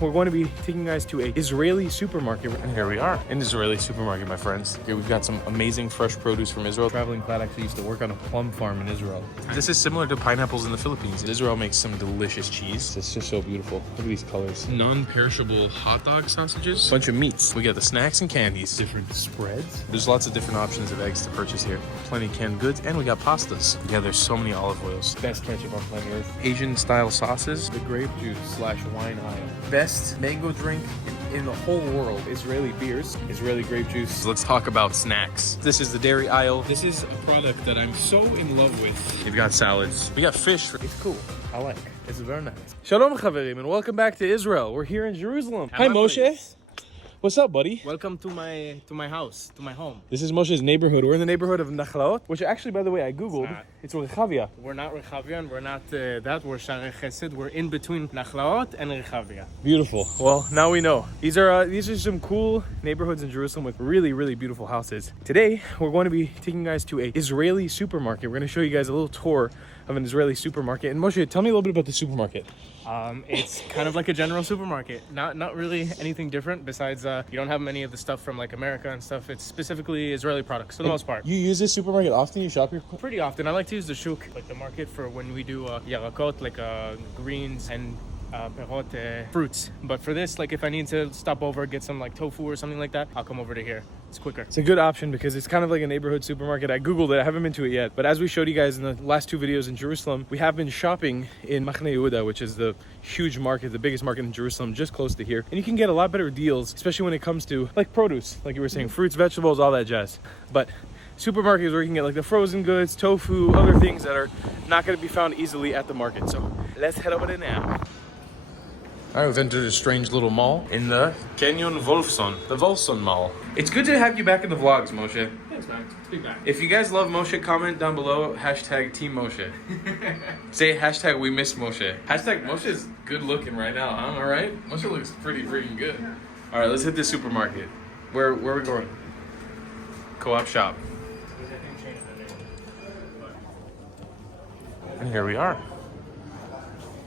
we're going to be taking you guys to a Israeli supermarket. And here we are, an Israeli supermarket, my friends. Here we've got some amazing fresh produce from Israel. Traveling Plaid actually used to work on a plum farm in Israel. This is similar to pineapples in the Philippines. Israel makes some delicious cheese. It's just so beautiful. Look at these colors. Non-perishable hot dog sausages. Bunch of meats. We got the snacks and candies. Different spreads. There's lots of different options of eggs to purchase here. Plenty of canned goods, and we got pastas. Yeah, there's so many olive oils. Best ketchup on planet Earth. Asian style sauces. The grape juice / wine aisle. Best mango drink in the whole world. Israeli beers. Israeli grape juice. Let's talk about snacks. This is the dairy aisle. This is a product that I'm so in love with. We've got salads. We got fish. It's cool. I like it. It's very nice. Shalom chaverim, and welcome back to Israel. We're here in Jerusalem. Hi Moshe. What's up, buddy? Welcome to my house, to my home. This is Moshe's neighborhood. We're in the neighborhood of Nachlaot, which actually, by the way, I googled. It's Rechavia. We're not Rechavia, and we're not that. We're Sha'arei Chesed. We're in between Nachlaot and Rechavia. Beautiful. Well, now we know. These are some cool neighborhoods in Jerusalem with really, really beautiful houses. Today, we're going to be taking you guys to a Israeli supermarket. We're going to show you guys a little tour of an Israeli supermarket. And Moshe, tell me a little bit about the supermarket. It's kind of like a general supermarket. Not really anything different besides you don't have many of the stuff from like America and stuff. It's specifically Israeli products for the most part. You use this supermarket often? You shop here? Pretty often. I like to use the shuk, like the market, for when we do yarakot, like greens and perot, fruits. But for this, like if I need to stop over, get some like tofu or something like that, I'll come over to here. It's quicker. It's a good option because it's kind of like a neighborhood supermarket. I googled it. I haven't been to it yet. But as we showed you guys in the last two videos in Jerusalem, we have been shopping in Machne Yehuda, which is the huge market, the biggest market in Jerusalem, just close to here. And you can get a lot better deals, especially when it comes to like produce, like you were saying, fruits, vegetables, all that jazz. But supermarkets where you can get like the frozen goods, tofu, other things that are not going to be found easily at the market. So let's head over there now. All right, we've entered a strange little mall in the Canyon Wolfson, the Wolfson Mall. It's good to have you back in the vlogs, Moshe. Thanks, man. It's be back. If you guys love Moshe, comment down below, hashtag Team Moshe. Say hashtag we miss Moshe. Hashtag Moshe is good looking right now, huh? All right? Moshe looks pretty freaking good. All right, let's hit the supermarket. Where are we going? Co-op shop. And here we are.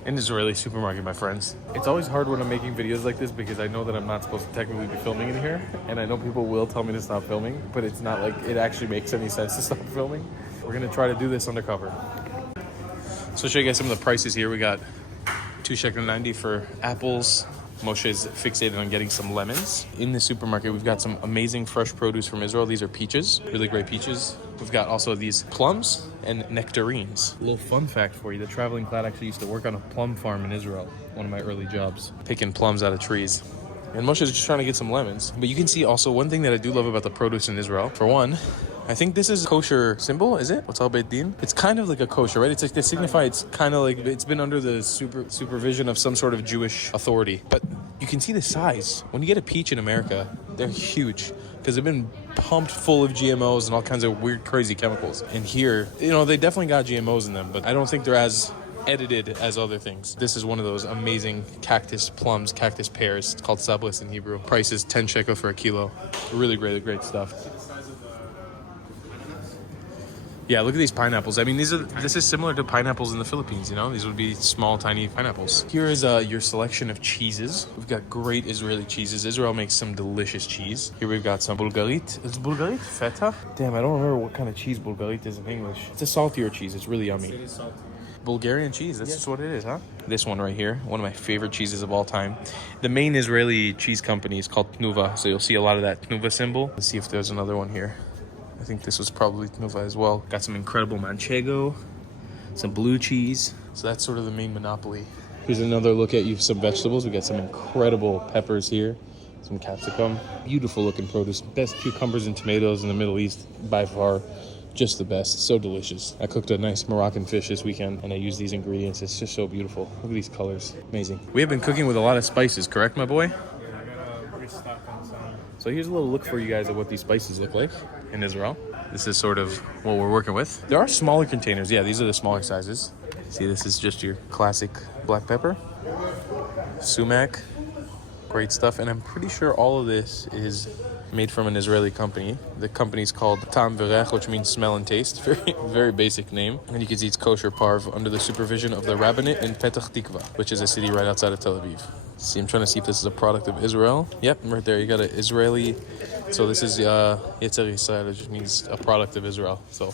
An Israeli supermarket, my friends. It's always hard when I'm making videos like this because I know that I'm not supposed to technically be filming in here, and I know people will tell me to stop filming, but it's not like it actually makes any sense to stop filming. We're gonna try to do this undercover. So I'll show you guys some of the prices here. We got 2 shekel 90 for apples. Moshe's fixated on getting some lemons. In the supermarket, we've got some amazing fresh produce from Israel. These are peaches, really great peaches. We've got also these plums and nectarines. A little fun fact for you, the traveling Plaid actually used to work on a plum farm in Israel, one of my early jobs, picking plums out of trees. And Moshe's just trying to get some lemons. But you can see also one thing that I do love about the produce in Israel. For one, I think this is a kosher symbol, is it? What's al Beit Din? It's kind of like a kosher, right? It's like they signify it's kind of like it's been under the supervision of some sort of Jewish authority. But you can see the size. When you get a peach in America, they're huge because they've been pumped full of GMOs and all kinds of weird, crazy chemicals. And here, you know, they definitely got GMOs in them, but I don't think they're as edited as other things. This is one of those amazing cactus plums, cactus pears. It's called sablis in Hebrew. Price is 10 shekel for a kilo. Really great stuff. Yeah, look at these pineapples. I mean, this is similar to pineapples in the Philippines, you know? These would be small, tiny pineapples. Here is your selection of cheeses. We've got great Israeli cheeses. Israel makes some delicious cheese. Here we've got some bulgarit. Is Bulgarit feta? Damn, I don't remember what kind of cheese bulgarit is in English. It's a saltier cheese. It's really yummy. It is salty. Bulgarian cheese, that's just what it is, huh? This one right here, one of my favorite cheeses of all time. The main Israeli cheese company is called Tnuva, so you'll see a lot of that Tnuva symbol. Let's see if there's another one here. I think this was probably Tnuva as well. Got some incredible manchego, some blue cheese. So that's sort of the main monopoly. Here's another look at some vegetables. We got some incredible peppers here, some capsicum. Beautiful looking produce. Best cucumbers and tomatoes in the Middle East by far. Just the best. So delicious. I cooked a nice Moroccan fish this weekend and I used these ingredients. It's just so beautiful. Look at these colors. Amazing. We have been cooking with a lot of spices, correct, my boy? Yeah, I gotta restock on some. So here's a little look for you guys at what these spices look like in Israel. This is sort of what we're working with. There are smaller containers. Yeah, these are the smaller sizes. See, this is just your classic black pepper, sumac, great stuff. And I'm pretty sure all of this is made from an Israeli company. The company's called Tam Verech, which means smell and taste. Very, very basic name. And you can see it's kosher parv under the supervision of the rabbinate in Petach Tikva, which is a city right outside of Tel Aviv. See, I'm trying to see if this is a product of Israel. Yep, right there. You got an Israeli. So this is Yetzer Yisrael, which means a product of Israel. So,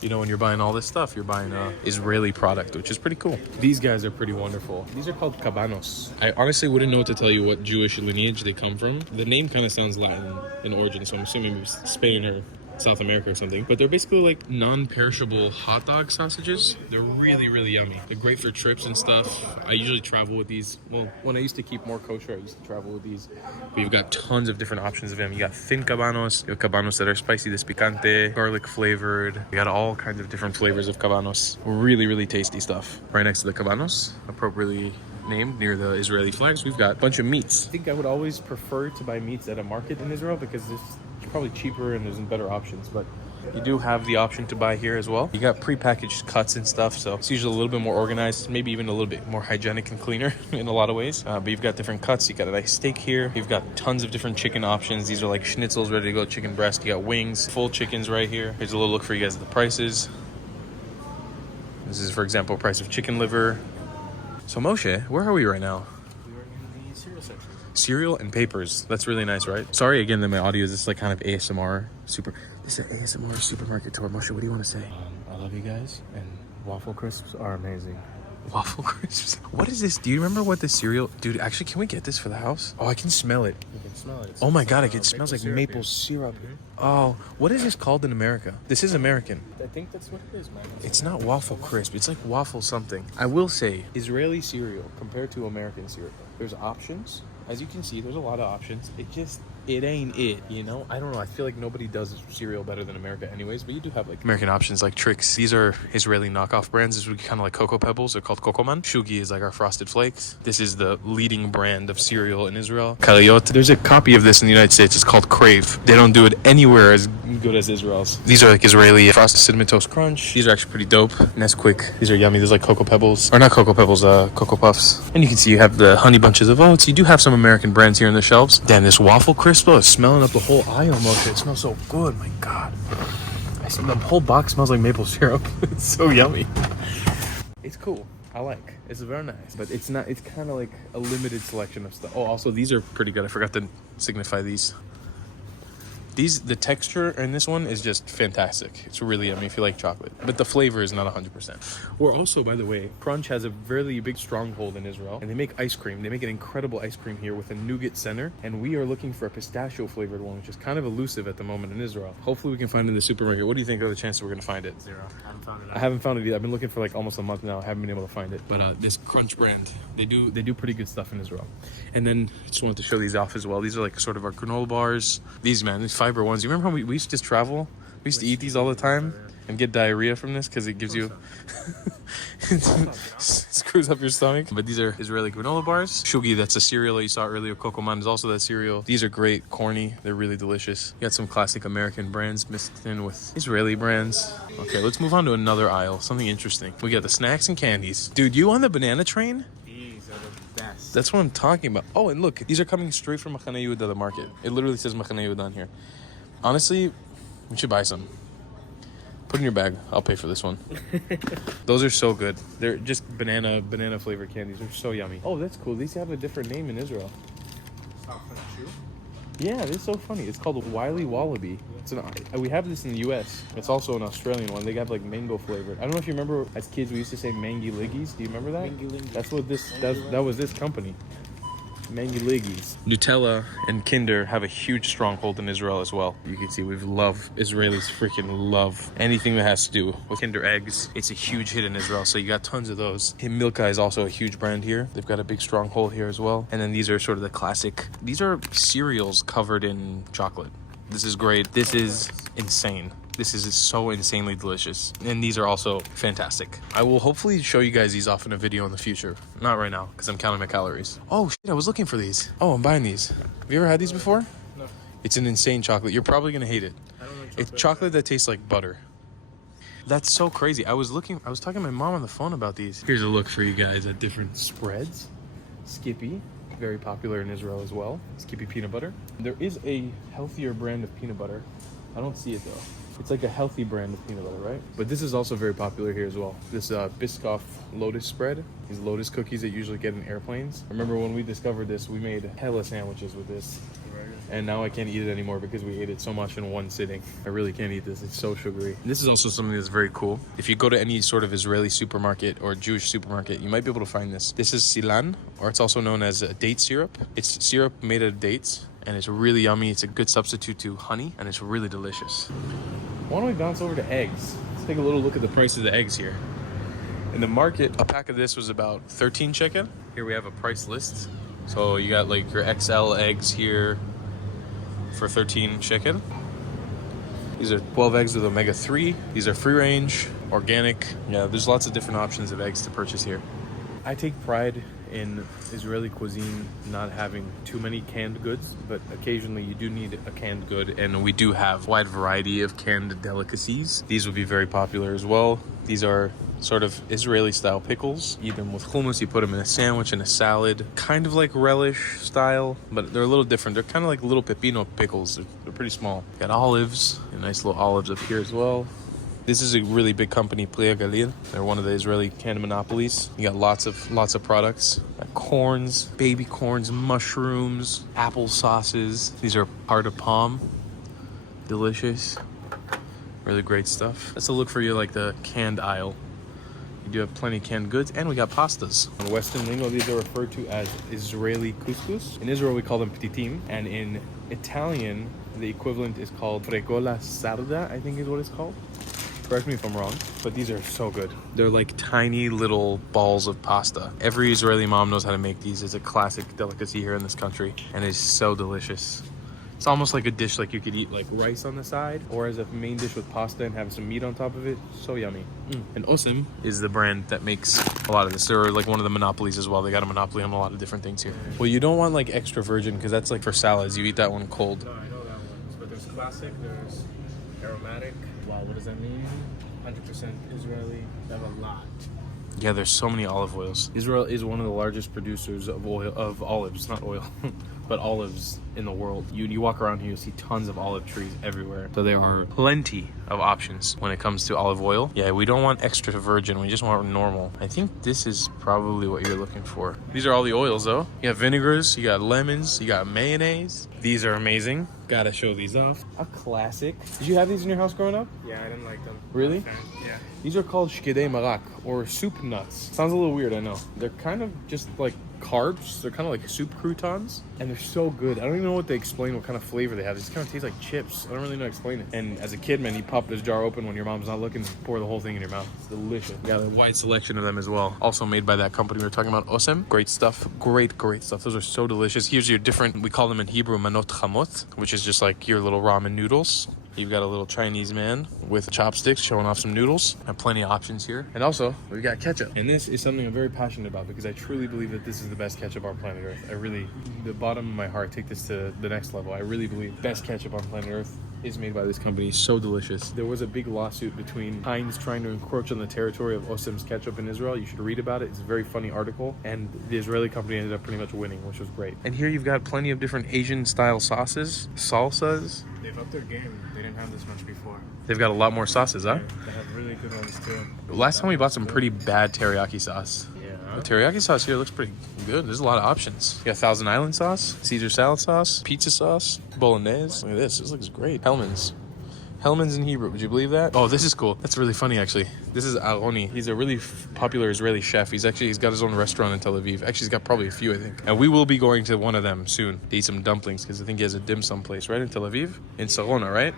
you know, when you're buying all this stuff, you're buying a Israeli product, which is pretty cool. These guys are pretty wonderful. These are called cabanos. I honestly wouldn't know what to tell you what Jewish lineage they come from. The name kind of sounds Latin in origin, so I'm assuming it was Spain or South America or something. But they're basically like non-perishable hot dog sausages. They're really, really yummy. They're great for trips and stuff. I usually travel with these. Well, when I used to keep more kosher, I used to travel with these. But you've got tons of different options of them. You got thin cabanos. You have cabanos that are spicy, this picante, garlic flavored. You got all kinds of different flavors of cabanos. Really, really tasty stuff. Right next to the cabanos, appropriately named near the Israeli flags, we've got a bunch of meats. I think I would always prefer to buy meats at a market in Israel because it's probably cheaper and there's better options, but you do have the option to buy here as well. You got pre-packaged cuts and stuff, so it's usually a little bit more organized, maybe even a little bit more hygienic and cleaner in a lot of ways. But you've got different cuts. You got a nice steak here. You've got tons of different chicken options. These are like schnitzels ready to go, chicken breast. You got wings, full chickens right here. Here's a little look for you guys at the prices. This is, for example, price of chicken liver. So Moshe, where are we right now? We're in the cereal section. Cereal and papers. That's really nice, right? Sorry again that my audio is just like kind of ASMR. This is an ASMR supermarket tour. Moshe, what do you want to say? I love you guys, and waffle crisps are amazing. Waffle crisps. What is this? Do you remember what this cereal? Dude, actually, can we get this for the house? Oh, I can smell it. You can smell it. Oh my god, it smells like maple syrup. Oh, what is this called in America? This is American. I think that's what it is, man. It's not waffle crisp. It's like waffle something. I will say, Israeli cereal compared to American cereal, there's options. As you can see, there's a lot of options. It ain't it, you know? I don't know. I feel like nobody does cereal better than America anyways, but you do have like American options like Trix. These are Israeli knockoff brands. This would be kind of like Cocoa Pebbles. They're called Kokoman. Shugi is like our Frosted Flakes. This is the leading brand of cereal in Israel. Kaliot. There's a copy of this in the United States. It's called Crave. They don't do it anywhere as good as Israel's. These are like Israeli Frosted Cinnamon Toast Crunch. These are actually pretty dope. Nesquik. These are yummy. There's like Cocoa Pebbles. Or not Cocoa Pebbles, Cocoa Puffs. And you can see you have the Honey Bunches of Oats. You do have some American brands here on the shelves. Damn, this waffle crisp is smelling up the whole aisle, Moshe. It smells so good, my god. The whole box smells like maple syrup. It's so yummy. It's cool. I like. It's very nice. But it's not, it's kind of like a limited selection of stuff. Oh, also these are pretty good. I forgot to signify these. The texture in this one is just fantastic. It's really yummy if you like chocolate. But the flavor is not 100%. Or also, by the way, Crunch has a really big stronghold in Israel. And they make ice cream. They make an incredible ice cream here with a nougat center. And we are looking for a pistachio flavored one, which is kind of elusive at the moment in Israel. Hopefully we can find it in the supermarket. What do you think are the chances we're going to find it? 0. I haven't found it. I haven't found it either. I've been looking for like almost a month now. I haven't been able to find it. But this Crunch brand, they do pretty good stuff in Israel. And then I just wanted to show these off as well. These are like sort of our granola bars. These fiber ones. You remember how we used to just travel? We used to eat these all the time and get diarrhea from this because it gives you it screws up your stomach. But these are Israeli granola bars. Shugi, that's a cereal that you saw earlier. Kokoman is also that cereal. These are great, corny. They're really delicious. You got some classic American brands mixed in with Israeli brands. Okay, let's move on to another aisle. Something interesting. We got the snacks and candies. Dude, you on the banana train? These are the best. That's what I'm talking about. Oh, and look, these are coming straight from Machane Yehuda, the market. It literally says Machane Yehuda on here. Honestly, we should buy some. Put in your bag. I'll pay for this one. Those are so good. They're just banana flavored candies. They're so yummy. Oh, that's cool. These have a different name in Israel. Yeah, this is so funny. It's called Wiley Wallaby. We have this in the U.S. It's also an Australian one. They have like mango flavored. I don't know if you remember as kids we used to say mangy liggies. Do you remember that? Mangy liggies. That's what that was this company. Mangy liggies. Nutella and Kinder have a huge stronghold in Israel as well. You can see Israelis freaking love anything that has to do with Kinder eggs. It's a huge hit in Israel, so you got tons of those. Milka is also a huge brand here. They've got a big stronghold here as well. And then these are sort of the classic. These are cereals covered in chocolate. This is great. This is insane. This is so insanely delicious. And these are also fantastic. I will hopefully show you guys these off in a video in the future. Not right now, because I'm counting my calories. Oh, shit, I was looking for these. Oh, I'm buying these. Have you ever had these before? No. It's an insane chocolate. You're probably going to hate it. I don't like chocolate. It's chocolate that tastes like butter. That's so crazy. I was talking to my mom on the phone about these. Here's a look for you guys at different spreads. Skippy. very popular in Israel as well. Skippy peanut butter. There is a healthier brand of peanut butter. I don't see it though. It's like a healthy brand of peanut butter, right? But this is also very popular here as well. This Biscoff Lotus spread. These Lotus cookies that you usually get in airplanes. I remember when we discovered this, we made hella sandwiches with this. And now I can't eat it anymore because we ate it so much in one sitting. I really can't eat this. It's so sugary. This is also something that's very cool. If you go to any sort of Israeli supermarket or Jewish supermarket, you might be able to find this. This is silan, or it's also known as date syrup. It's syrup made of dates, and it's really yummy. It's a good substitute to honey, and it's really delicious. Why don't we bounce over to eggs? Let's take a little look at the price of the eggs here. In the market, a pack of this was about 13 shekel. Here we have a price list. So you got like your XL eggs here for 13 shekel. These are 12 eggs with omega-3. These are free range, organic. Yeah, there's lots of different options of eggs to purchase here. I take pride in Israeli cuisine not having too many canned goods, but occasionally you do need a canned good, and we do have a wide variety of canned delicacies. These would be very popular as well. These are sort of Israeli style pickles. Eat them with hummus, you put them in a sandwich, in a salad. Kind of like relish style, but they're a little different. They're kind of like little pepino pickles. They're pretty small. Got olives, nice little olives up here as well. This is a really big company, Pria Galil. They're one of the Israeli canned monopolies. You got lots of products. Got corns, baby corns, mushrooms, apple sauces. These are part of palm. Delicious. Really great stuff. That's a look for you, like the canned aisle. You do have plenty of canned goods, and we got pastas. In Western lingo, these are referred to as Israeli couscous. In Israel, we call them ptitim, and in Italian, the equivalent is called fregola sarda, I think is what it's called. Correct me if I'm wrong, but these are so good. They're like tiny little balls of pasta. Every Israeli mom knows how to make these. It's a classic delicacy here in this country, and it's so delicious. It's almost like a dish like you could eat like rice on the side, or as a main dish with pasta and have some meat on top of it. So yummy. And Osem is the brand that makes a lot of this. They're like one of the monopolies as well. They got a monopoly on a lot of different things here. Well, you don't want like extra virgin because that's like for salads. You eat that one cold. No, I know that one. But there's classic, there's aromatic. Wow, what does that mean? 100% Israeli. They have a lot. Yeah, there's so many olive oils. Israel is one of the largest producers of olives, not oil, but olives in the world. You walk around here, you see tons of olive trees everywhere. So there are plenty of options when it comes to olive oil. Yeah, we don't want extra virgin, we just want normal. I think this is probably what you're looking for. These are all the oils though. You got vinegars, you got lemons, you got mayonnaise. These are amazing. Gotta show these off. A classic. Did you have these in your house growing up? Yeah, I didn't like them. Really? Yeah. These are called shkidei marak, or soup nuts. Sounds a little weird, I know. They're kind of just like carbs. They're kind of like soup croutons, and they're so good. I don't even know what they explain, what kind of flavor they have. They just kind of taste like chips. I don't really know how to explain it. And as a kid, man, you pop this jar open when your mom's not looking, pour the whole thing in your mouth. It's delicious. You got a wide selection of them as well. Also made by that company we were talking about, Osem. Great stuff. Great stuff. Those are so delicious. Here's your different, we call them in Hebrew, manot chamot, which is just like your little ramen noodles. You've got a little Chinese man with chopsticks showing off some noodles. Have plenty of options here. And also, we've got ketchup. And this is something I'm very passionate about because I truly believe that this is the best ketchup on planet Earth. I really, the bottom of my heart, take this to the next level. I really believe the best ketchup on planet Earth is made by this company. So delicious. There was a big lawsuit between Heinz trying to encroach on the territory of Osem's ketchup in Israel. You should read about it. It's a very funny article. And the Israeli company ended up pretty much winning, which was great. And here you've got plenty of different Asian style sauces, salsas. They've upped their game. They didn't have this much before. They've got a lot more sauces, huh? They have really good ones too. Last time we bought some pretty bad teriyaki sauce. Yeah. The teriyaki sauce here looks pretty good. There's a lot of options. You got Thousand Island sauce, Caesar salad sauce, pizza sauce, bolognese. Look at this. This looks great. Hellman's in Hebrew. Would you believe that? Oh, this is cool. That's really funny, actually. This is Aroni. He's a really popular Israeli chef. He's got his own restaurant in Tel Aviv. Actually, he's got probably a few, I think. And we will be going to one of them soon to eat some dumplings because I think he has a dim sum place, right? In Tel Aviv? In Sarona, right?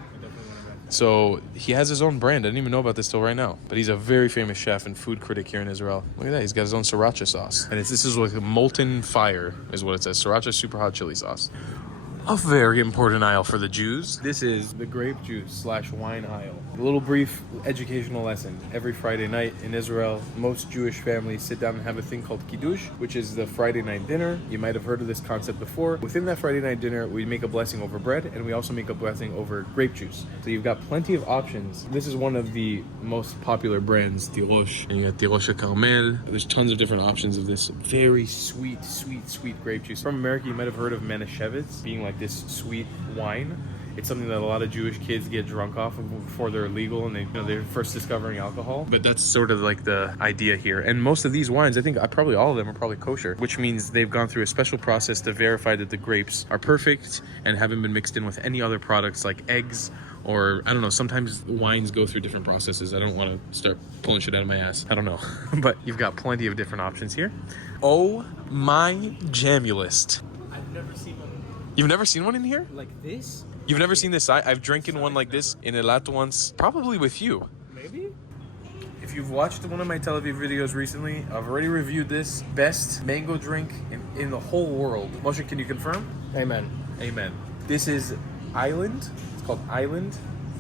So he has his own brand. I didn't even know about this till right now. But he's a very famous chef and food critic here in Israel. Look at that. He's got his own sriracha sauce. And this is like a molten fire is what it says. Sriracha super hot chili sauce. a very important aisle for the Jews. This is the grape juice / wine aisle. A little brief educational lesson. Every Friday night in Israel, most Jewish families sit down and have a thing called Kiddush, which is the Friday night dinner. You might have heard of this concept before. Within that Friday night dinner, we make a blessing over bread, and we also make a blessing over grape juice. So you've got plenty of options. This is one of the most popular brands, Tirosh. And you got Tirosh Carmel. There's tons of different options of this very sweet grape juice. From America, you might have heard of Manischewitz being like this sweet wine. It's something that a lot of Jewish kids get drunk off of before they're legal and they're first discovering alcohol. But that's sort of like the idea here. And most of these wines, I think probably all of them are probably kosher, which means they've gone through a special process to verify that the grapes are perfect and haven't been mixed in with any other products like eggs or, I don't know, sometimes wines go through different processes. I don't want to start pulling shit out of my ass. I don't know. But you've got plenty of different options here. Oh my Jamulist. I've never seen one. You've never seen one in here? Like this? You've never seen this size? I've drinking one like this in Elat once, probably with you. Maybe? If you've watched one of my Tel Aviv videos recently, I've already reviewed this best mango drink in the whole world. Moshe, can you confirm? Amen. Amen. This is Island. It's called Island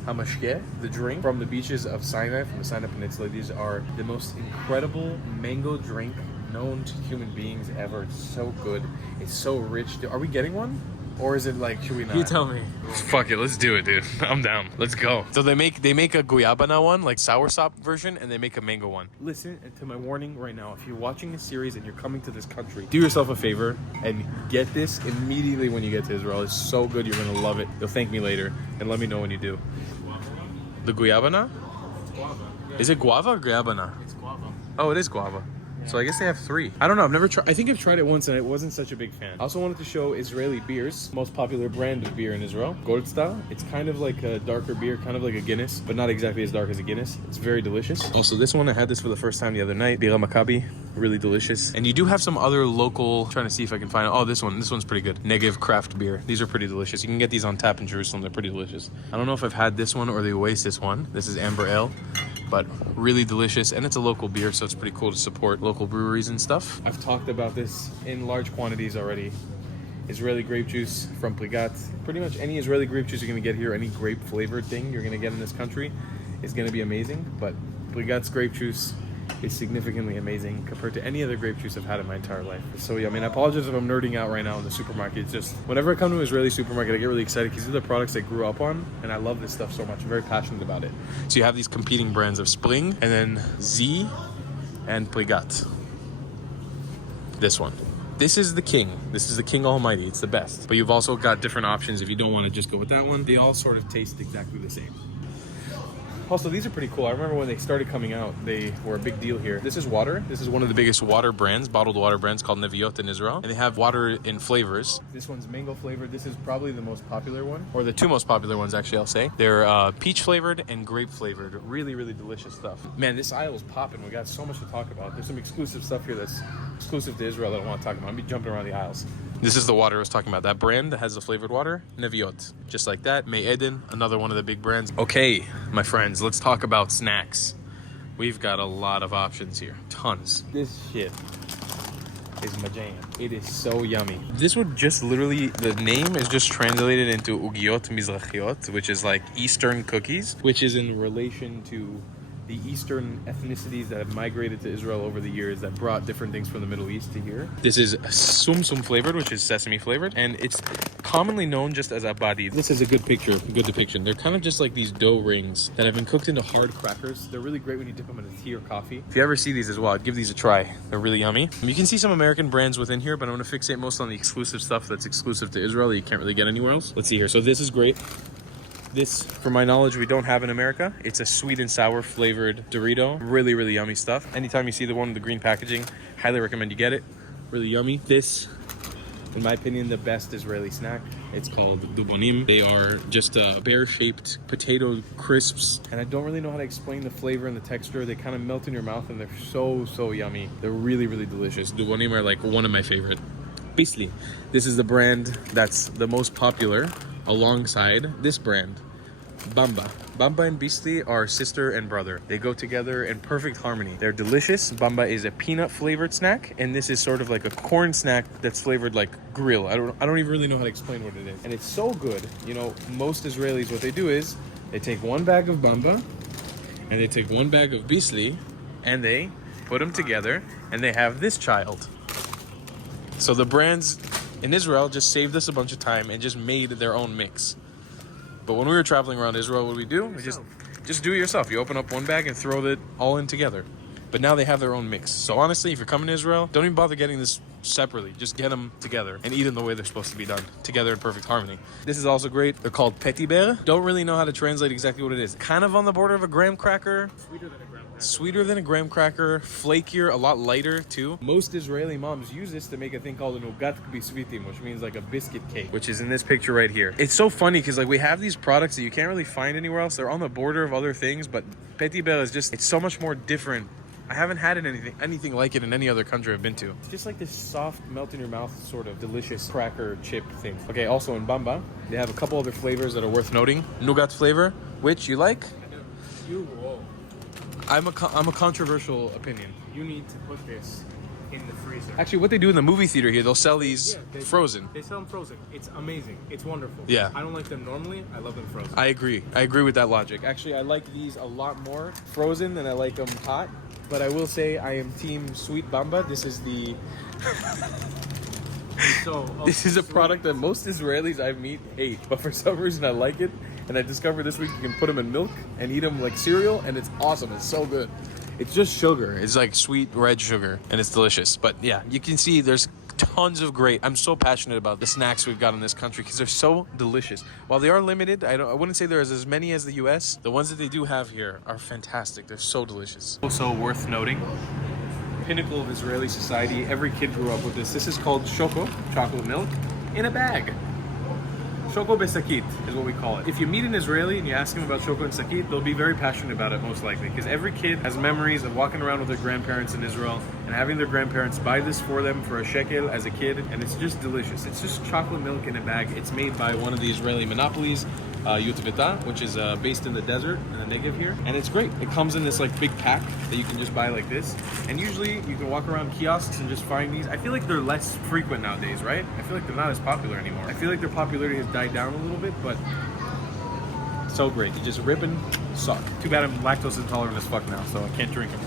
Hamashke, the drink from the beaches of Sinai, from the Sinai Peninsula. These are the most incredible mango drink known to human beings ever. It's so good. It's so rich. Are we getting one? Or is it like, should we not? You tell me. Fuck it, let's do it, dude. I'm down. Let's go. So they make a guyabana one, like soursop version, and they make a mango one. Listen to my warning right now. If you're watching this series and you're coming to this country, do yourself a favor and get this immediately when you get to Israel. It's so good, you're gonna love it. You'll thank me later, and let me know when you do. The guyabana? It's guava. Is it guava or guyabana? It's guava. Oh, it is guava. So I guess they have 3. I don't know. I've never tried. I think I've tried it once and it wasn't such a big fan. I also wanted to show Israeli beers. Most popular brand of beer in Israel, Goldsta. It's kind of like a darker beer, kind of like a Guinness, but not exactly as dark as a Guinness. It's very delicious. Also, this one, I had this for the first time the other night. Bira Maccabi. Really delicious. And you do have some other local, trying to see if I can find it. Oh, this one's pretty good. Negev craft beer. These are pretty delicious. You can get these on tap in Jerusalem. They're pretty delicious. I don't know if I've had this one or the Oasis one. This is Amber Ale, but really delicious. And it's a local beer, so it's pretty cool to support local breweries and stuff. I've talked about this in large quantities already. Israeli grape juice from Pligat. Pretty much any Israeli grape juice you're gonna get here, any grape flavored thing you're gonna get in this country is gonna be amazing. But Pligat's grape juice is significantly amazing compared to any other grape juice I've had in my entire life. So yeah, I mean, I apologize if I'm nerding out right now in the supermarket. It's just, whenever I come to an Israeli supermarket, I get really excited because these are the products I grew up on, and I love this stuff so much. I'm very passionate about it. So you have these competing brands of Spring, and then Z, and Pligat. This one. This is the king. This is the king almighty. It's the best. But you've also got different options if you don't want to just go with that one. They all sort of taste exactly the same. Also, these are pretty cool. I remember when they started coming out, they were a big deal here. This is water. This is one of the biggest water brands, bottled water brands called Neviot in Israel. And they have water in flavors. This one's mango flavored. This is probably the most popular one. Or the 2 most popular ones, actually, I'll say. They're peach flavored and grape flavored. Really, really delicious stuff. Man, this aisle is popping. We got so much to talk about. There's some exclusive stuff here that's exclusive to Israel that I want to talk about. I'll be jumping around the aisles. This is the water I was talking about. That brand that has the flavored water, Neviot. Just like that. May Eden, another one of the big brands. Okay, my friends, let's talk about snacks. We've got a lot of options here. Tons. This shit is my jam. It is so yummy. This would just literally, the name is just translated into Ugiot Mizrachiot, which is like Eastern cookies, which is in relation to the Eastern ethnicities that have migrated to Israel over the years that brought different things from the Middle East to here. This is sum flavored, which is sesame flavored, and it's commonly known just as abadi. This is a good picture, good depiction. They're kind of just like these dough rings that have been cooked into hard crackers. They're really great when you dip them in a tea or coffee. If you ever see these as well, I'd give these a try. They're really yummy. You can see some American brands within here, but I'm going to fixate most on the exclusive stuff that's exclusive to Israel that you can't really get anywhere else. Let's see here. So this is great. This, from my knowledge, we don't have in America. It's a sweet and sour flavored Dorito. Really, really yummy stuff. Anytime you see the one with the green packaging, highly recommend you get it. Really yummy. This, in my opinion, the best Israeli snack. It's called dubonim. They are just bear-shaped potato crisps. And I don't really know how to explain the flavor and the texture. They kind of melt in your mouth and they're so, so yummy. They're really, really delicious. Dubonim are like one of my favorite. Basically, this is the brand that's the most popular alongside this brand, Bamba. Bamba and Beastly are sister and brother. They go together in perfect harmony. They're delicious. Bamba is a peanut flavored snack, and this is sort of like a corn snack that's flavored like grill. I don't even really know how to explain what it is. And it's so good. You know, most Israelis, what they do is they take one bag of Bamba and they take one bag of Beastly and they put them together and they have this child. So the brands in Israel just saved us a bunch of time and just made their own mix. But when we were traveling around Israel, what do? We just do it yourself. You open up one bag and throw it all in together. But now they have their own mix. So honestly, if you're coming to Israel, don't even bother getting this separately. Just get them together and eat them the way they're supposed to be done, together in perfect harmony. This is also great. They're called petit beurre. Don't really know how to translate exactly what it is. Kind of on the border of a graham cracker. Sweeter than a graham cracker, flakier, a lot lighter too. Most Israeli moms use this to make a thing called an ugat bisvitim, which means like a biscuit cake, which is in this picture right here. It's so funny because like we have these products that you can't really find anywhere else. They're on the border of other things, but petit beurre is just, it's so much more different. I haven't had it anything like it in any other country I've been to. It's just like this soft, melt in your mouth sort of delicious cracker chip thing. Okay, also in Bamba, they have a couple other flavors that are worth noting. Nougat flavor, which you like? I'm a controversial opinion. You need to put this in the freezer. Actually, what they do in the movie theater here, they'll sell these frozen. They sell them frozen. It's amazing. It's wonderful. Yeah. I don't like them normally. I love them frozen. I agree with that logic. Actually, I like these a lot more frozen than I like them hot. But I will say I am team sweet Bamba. This is the... This is a product that most Israelis I meet hate. But for some reason I like it. And I discovered this week you can put them in milk and eat them like cereal, and it's awesome. It's so good. It's just sugar. It's like sweet red sugar, and it's delicious. But yeah, you can see there's tons of great. I'm so passionate about the snacks we've got in this country because they're so delicious. While they are limited, I wouldn't say there's as many as the US. The ones that they do have here are fantastic. They're so delicious. Also worth noting, pinnacle of Israeli society. Every kid grew up with this. This is called shoko, chocolate milk, in a bag. Shoko besakit is what we call it. If you meet an Israeli and you ask them about shoko and sakit, they'll be very passionate about it, most likely, because every kid has memories of walking around with their grandparents in Israel and having their grandparents buy this for them for a shekel as a kid, and it's just delicious. It's just chocolate milk in a bag. It's made by one of the Israeli monopolies, Yotvita, which is based in the desert in the Negev here, and it's great. It comes in this like big pack that you can just buy like this, and usually you can walk around kiosks and just find these. I feel like they're less frequent nowadays, right? I feel like they're not as popular anymore. I feel like their popularity has died down a little bit, but so great. You just rip and suck. Too bad I'm lactose intolerant as fuck now, so I can't drink them.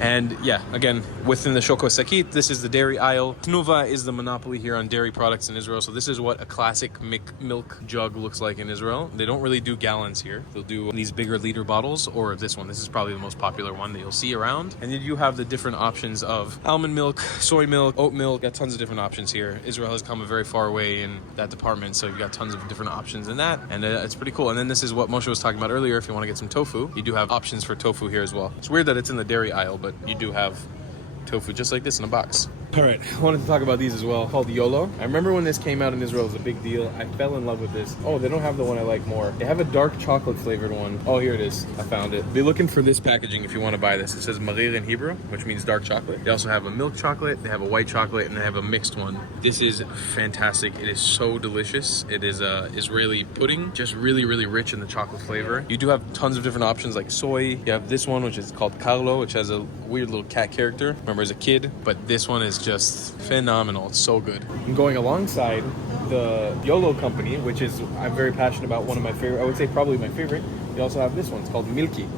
And yeah, again, within the Shoko Sakit, this is the dairy aisle. Tnuva is the monopoly here on dairy products in Israel. So this is what a classic milk jug looks like in Israel. They don't really do gallons here. They'll do these bigger liter bottles, or this one. This is probably the most popular one that you'll see around. And then you have the different options of almond milk, soy milk, oat milk. Got tons of different options here. Israel has come a very far way in that department, so you've got tons of different options in that. And it's pretty cool. And then this is what Moshe was talking about earlier. If you want to get some tofu, you do have options for tofu here as well. It's weird that it's in the dairy aisle, but you do have tofu just like this in a box. All right, I wanted to talk about these as well, called YOLO. I remember when this came out in Israel, it was a big deal. I fell in love with this. Oh, they don't have the one I like more. They have a dark chocolate flavored one. Oh, here it is. I found it. Be looking for this packaging if you want to buy this. It says Marir in Hebrew, which means dark chocolate. They also have a milk chocolate, they have a white chocolate, and they have a mixed one. This is fantastic. It is so delicious. It is Israeli pudding, just really, really rich in the chocolate flavor. You do have tons of different options like soy. You have this one, which is called Carlo, which has a weird little cat character. Remember as a kid, but this one is just phenomenal. It's so good. I'm going alongside the YOLO company, which is I'm very passionate about. One of my favorite, I would say probably my favorite. They also have this one. It's called Milky.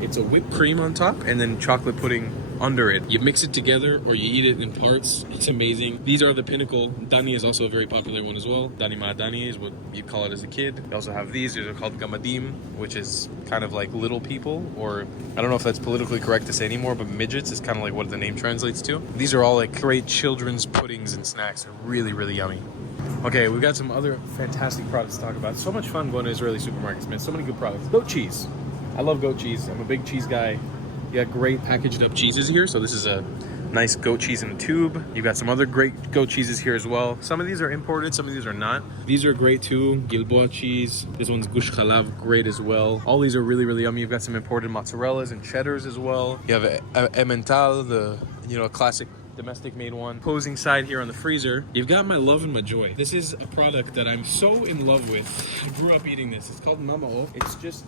It's a whipped cream on top and then chocolate pudding under it. You mix it together or you eat it in parts. It's amazing. These are the pinnacle. Dani is also a very popular one as well. Dani Ma'adani is what you call it as a kid. You also have these. These are called Gamadim, which is kind of like little people, or I don't know if that's politically correct to say anymore, but midgets is kind of like what the name translates to. These are all like great children's puddings and snacks. They're really, really yummy. Okay, we've got some other fantastic products to talk about. It's so much fun going to Israeli supermarkets, man. So many good products. Goat cheese. I love goat cheese. I'm a big cheese guy. You got great packaged up cheeses here. So this is a nice goat cheese in a tube. You've got some other great goat cheeses here as well. Some of these are imported, some of these are not. These are great too. Gilboa cheese. This one's Gush Chalav, great as well. All these are really, really yummy. You've got some imported mozzarellas and cheddars as well. You have Emmental, the classic domestic made one. Posing side here on the freezer. You've got my love and my joy. This is a product that I'm so in love with. I grew up eating this. It's called Mama Off. It's just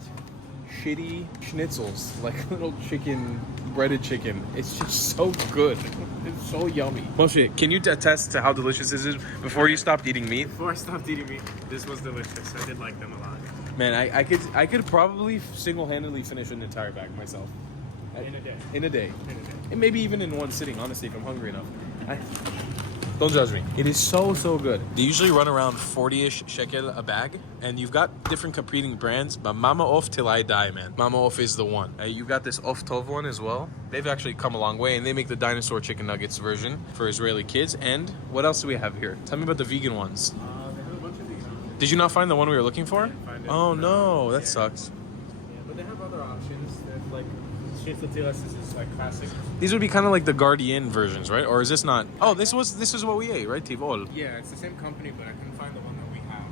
shitty schnitzels, like little chicken, breaded chicken. It's just so good. It's so yummy. Moshe, can you attest to how delicious this is before you stopped eating meat? Before I stopped eating meat, this was delicious. I did like them a lot. Man, I could probably single-handedly finish an entire bag myself. In a day. In a day. And maybe even in one sitting, honestly, if I'm hungry enough. Don't judge me. It is so, so good. They usually run around 40-ish shekel a bag, and you've got different competing brands, but Mama Off till I die, man. Mama Off is the one. You got this Off Tov one as well. They've actually come a long way, and they make the dinosaur chicken nuggets version for Israeli kids. And what else do we have here? Tell me about the vegan ones. They have a bunch of vegan options. Did you not find the one we were looking for? I didn't find it. Oh, no. That Yeah. sucks. Yeah, but they have other options. They have like schnitzel tiras is like classic. These would be kind of like the Guardian versions, right? Or is this not? Oh, this is what we ate, right? Tivol. Yeah, it's the same company, but I couldn't find the one that we have.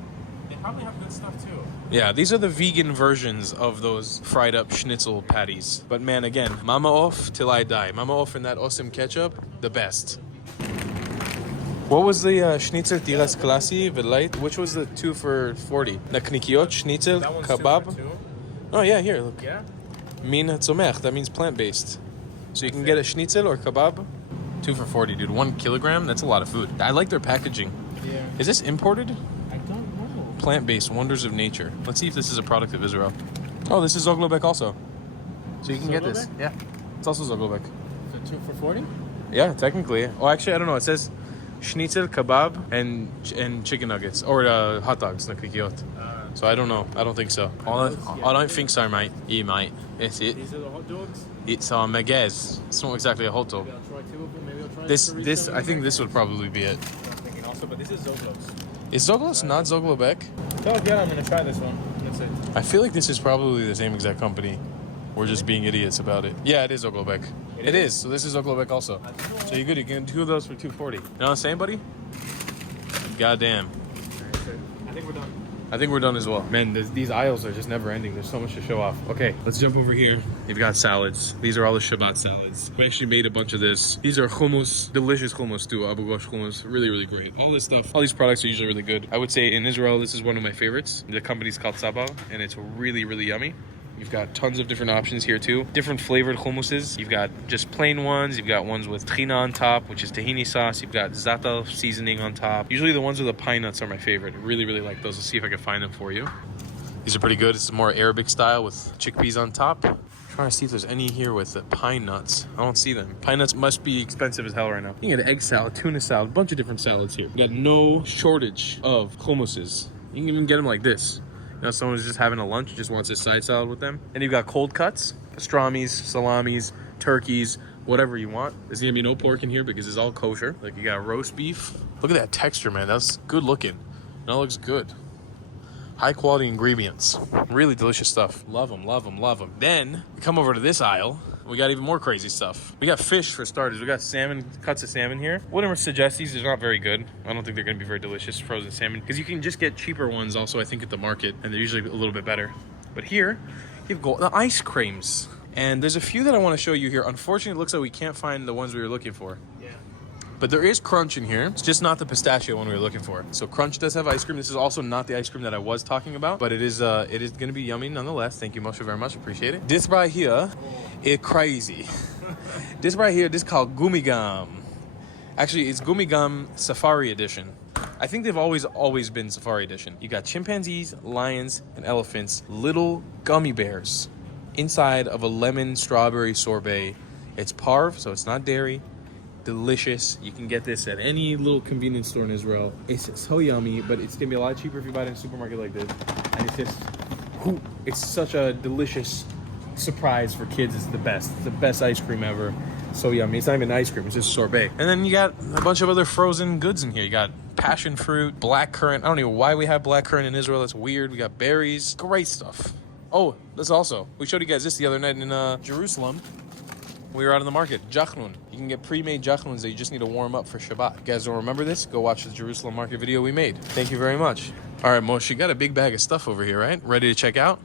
They probably have good stuff too. Yeah, these are the vegan versions of those fried up schnitzel patties. But man, again, Mama Off till I die. Mama Off and that awesome ketchup, the best. What was the schnitzel tiras classy, the light? Which was the 2 for 40? The knikiot, schnitzel, That one's kebab. 2 for 2. Oh yeah, here, look. Yeah. Min tzomech, that means plant-based. So you can get a schnitzel or kebab. 2 for 40, dude. 1 kilogram, that's a lot of food. I like their packaging. Yeah. Is this imported? I don't know. Plant-based wonders of nature. Let's see if this is a product of Israel. Oh, this is Zoglobek also. So you can get this. Zoglobek? Yeah. It's also Zoglobek. So 2 for 40? Yeah, technically. Oh, actually, I don't know. It says schnitzel, kebab, and chicken nuggets. Or hot dogs, nakikiyot. So I don't know. I don't think so. I don't think so, mate. Yeah, mate. It's it. These are the hot dogs. It's a megaz. It's not exactly a hot dog. Maybe I'll try 2 of them. Maybe I'll try This, I think this would probably be it. I'm thinking also, but this is Zoglos. Is Zoglos not Zoglobek? Oh yeah, I'm gonna try this one. That's it. I feel like this is probably the same exact company. We're just being idiots about it. Yeah, it is Zoglobek. It is. So this is Zoglobek also. So you're good. You can do 2 of those for 240. You know what I'm saying, buddy? Goddamn. I think we're done. I think we're done as well. Man, these aisles are just never ending. There's so much to show off. Okay, let's jump over here. You've got salads. These are all the Shabbat salads. We actually made a bunch of this. These are hummus, delicious hummus too. Abu Ghosh hummus, really, really great. All this stuff, all these products are usually really good. I would say in Israel, this is one of my favorites. The company's called Sabah, and it's really, really yummy. You've got tons of different options here too. Different flavored hummuses. You've got just plain ones. You've got ones with trina on top, which is tahini sauce. You've got za'atar seasoning on top. Usually the ones with the pine nuts are my favorite. Really, really like those. Let's see if I can find them for you. These are pretty good. It's more Arabic style with chickpeas on top. I'm trying to see if there's any here with the pine nuts. I don't see them. Pine nuts must be expensive as hell right now. You can get egg salad, tuna salad, a bunch of different salads here. You got no shortage of hummuses. You can even get them like this. You know, someone who's just having a lunch, just wants a side salad with them. And you've got cold cuts, pastrami's, salamis, turkeys, whatever you want. There's gonna be no pork in here because it's all kosher. Like you got roast beef. Look at that texture, man. That's good looking. That looks good. High quality ingredients. Really delicious stuff. Love them, love them, love them. Then we come over to this aisle. We got even more crazy stuff. We got fish for starters. We got salmon, cuts of salmon here. Wouldn't suggest these. They're not very good. I don't think they're going to be very delicious frozen salmon because you can just get cheaper ones also, I think, at the market, and they're usually a little bit better. But here, you've got the ice creams. And there's a few that I want to show you here. Unfortunately, it looks like we can't find the ones we were looking for. Yeah. But there is Crunch in here. It's just not the pistachio one we were looking for. So Crunch does have ice cream. This is also not the ice cream that I was talking about, but it is going to be yummy nonetheless. Thank you, Moshe, very much. Appreciate it. This right here is crazy. This right here, this is called Gummy Gum. Actually, it's Gummy Gum Safari Edition. I think they've always been Safari Edition. You got chimpanzees, lions, and elephants, little gummy bears inside of a lemon strawberry sorbet. It's parve, so it's not dairy. Delicious. You can get this at any little convenience store in Israel. It's so yummy, but it's gonna be a lot cheaper if you buy it in a supermarket like this. And it's just, it's such a delicious surprise for kids. It's the best. It's the best ice cream ever. So yummy. It's not even ice cream, it's just sorbet. And then you got a bunch of other frozen goods in here. You got passion fruit, black currant. I don't know why we have black currant in Israel. That's weird. We got berries. Great stuff. Oh, this also. We showed you guys this the other night in Jerusalem. We were out in the market. Jachnun. You can get pre-made jachnuns that you just need to warm up for Shabbat. You guys don't remember this? Go watch the Jerusalem market video we made. Thank you very much. All right, Moshe, you got a big bag of stuff over here, right? Ready to check out?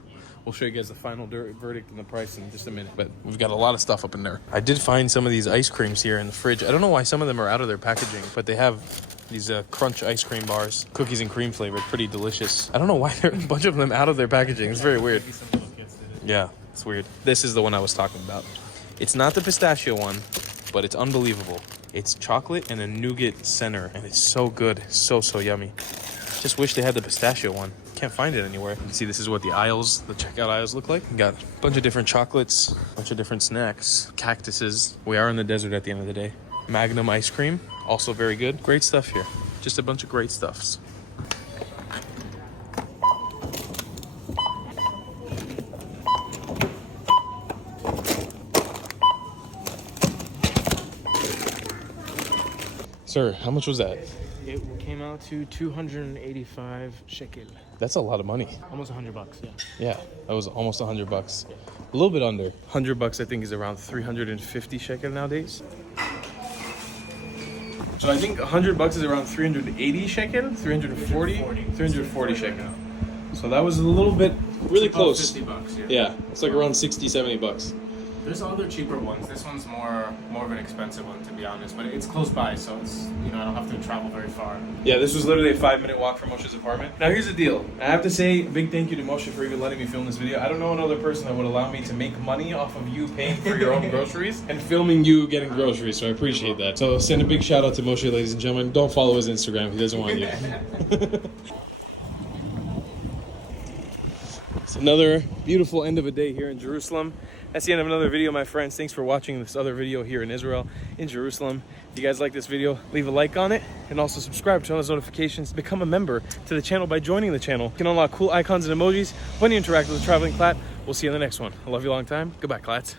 We'll show you guys the final verdict and the price in just a minute. But we've got a lot of stuff up in there. I did find some of these ice creams here in the fridge. I don't know why some of them are out of their packaging, but they have these crunch ice cream bars, cookies and cream flavored, pretty delicious. I don't know why there are a bunch of them out of their packaging. It's very weird. Yeah, it's weird. This is the one I was talking about. It's not the pistachio one, but it's unbelievable. It's chocolate and a nougat center, and it's so good. So yummy. Just wish they had the pistachio one. Can't find it anywhere. You can see this is what the checkout aisles look like. We got a bunch of different chocolates, a bunch of different snacks, cactuses. We are in the desert at the end of the day. Magnum ice cream, also very good. Great stuff here. Just a bunch of great stuffs. Sir, how much was that? It came out to 285 shekel. That's a lot of money. Almost $100, yeah. Yeah, that was almost $100. A little bit under. $100 I think is around 350 shekel nowadays. So I think $100 is around 380 shekel, 340 shekel. So that was a little bit, really close. $50, Yeah, it's like around 60, 70 bucks. There's other cheaper ones. This one's more of an expensive one, to be honest, but it's close by, so it's, I don't have to travel very far. Yeah, this was literally a 5-minute walk from Moshe's apartment. Now here's the deal. I have to say a big thank you to Moshe for even letting me film this video. I don't know another person that would allow me to make money off of you paying for your own groceries and filming you getting groceries, so I appreciate that. So send a big shout out to Moshe, ladies and gentlemen. Don't follow his Instagram. He doesn't want you. It's another beautiful end of a day here in Jerusalem. That's the end of another video, my friends. Thanks for watching this other video here in Israel, in Jerusalem. If you guys like this video, leave a like on it and also subscribe, turn on those notifications, become a member to the channel by joining the channel. You can unlock cool icons and emojis when you interact with the traveling Clat. We'll see you in the next one. I love you a long time. Goodbye, Clats.